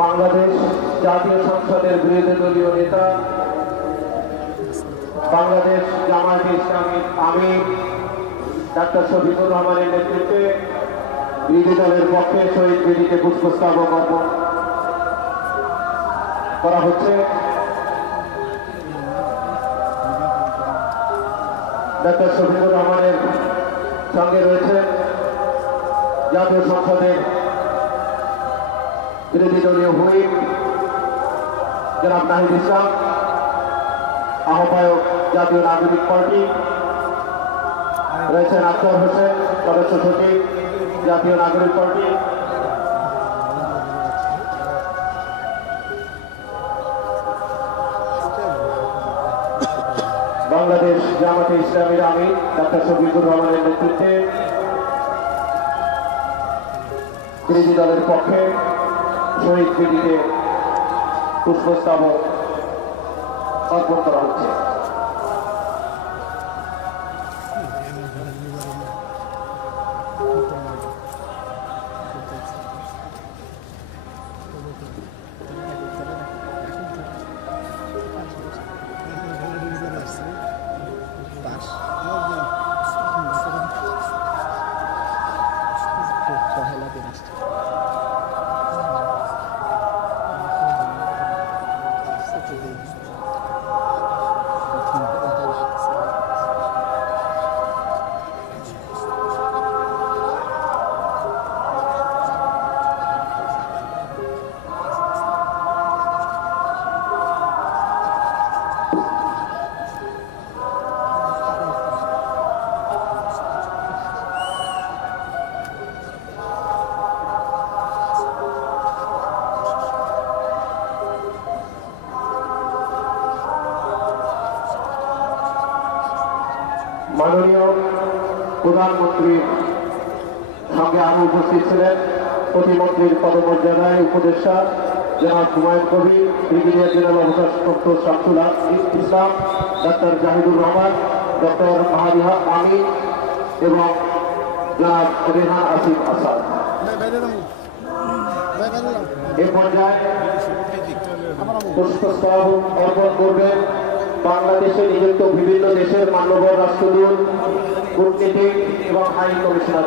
বাংলাদেশ জাতীয় সংসদের বিরোধী দলীয় নেতা, বাংলাদেশ জামায়াতে ইসলামীর আমির ডাক্তার শফিকুর রহমানের নেতৃত্বে বিরোধী দলের পক্ষে শহীদ বেদিতে পুষ্পস্তবক অর্পণ করা হচ্ছে। ডাক্তার শফিকুর রহমানের সঙ্গে রয়েছে জাতীয় সংসদের বিরোধী দলীয় হুইপ জনাব নাহিদ ইসলাম, আহ্বায়ক জাতীয় নাগরিক পার্টি রয়েছেন আখতার হোসেন, সদস্য সচিব জাতীয় নাগরিক পার্টি, বাংলাদেশ জামায়াতে ইসলামীর আমির ডাক্তার শফিকুর রহমানের নেতৃত্বে বিরোধী দলের পক্ষে শহীদ বেদিতে পুষ্পস্তবক অর্পণ করা হচ্ছে। মাননীয় প্রধানমন্ত্রীর সঙ্গে আরো উপস্থিত ছিলেন প্রতিমন্ত্রীর পদমর্যাদায় উপদেষ্টা জনাব হুমায়ুন কবির, ব্রিগেডিয়ার জেনারেল অবসরপ্রাপ্ত শামসুল ইসলাম, ডাক্তার জাহিদুর রহমান, ডক্টর মাহাদি আমিন এবং জনাব রেহান আসিফ আসাদ। এ পর্যায়ে পুষ্পস্তবক অর্পণ করবেন বাংলাদেশে নিযুক্ত বিভিন্ন দেশের মান্যবর রাষ্ট্রদূত, কূটনীতিক এবং হাই কমিশনার।